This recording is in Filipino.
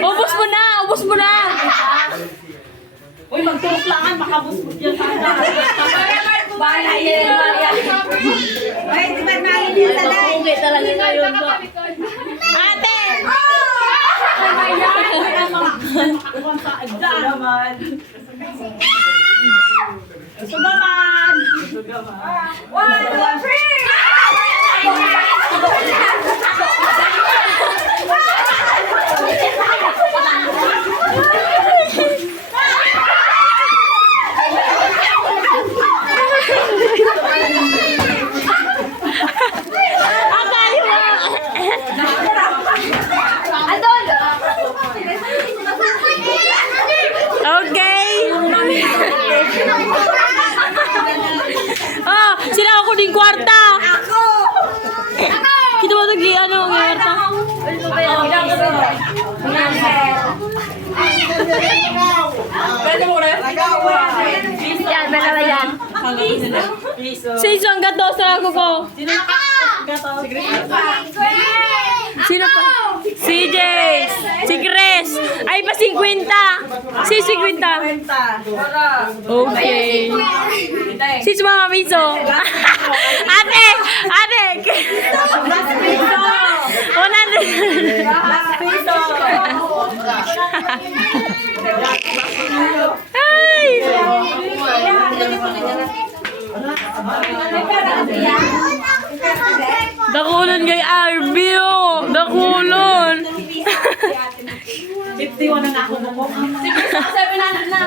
Ubus mo na! Ubus mo na! Uy, magturok lang, makabusbus yan. Bahala yan, Maria. Ay, di ba namin yun sa live? Okay talaga ngayon po. Ate! Gusto naman. Gusto naman. One, two, three! Okay. Ah, sila ako din kwarta. Ako! Kita mo lagi ano kwarta? Pwede mo rin? Yan, dalawa yan. Si Iso ang gatos na ako ko. Sino nakakato? Sino pa? Si Jace. Si Chris. Ay, pa 50. Si 50. Okay. Si Mama Miso. Ate! Ate! 100. Ay! Dakulon kay Arbio. Dakulon. 51 na ako mo. 700 na.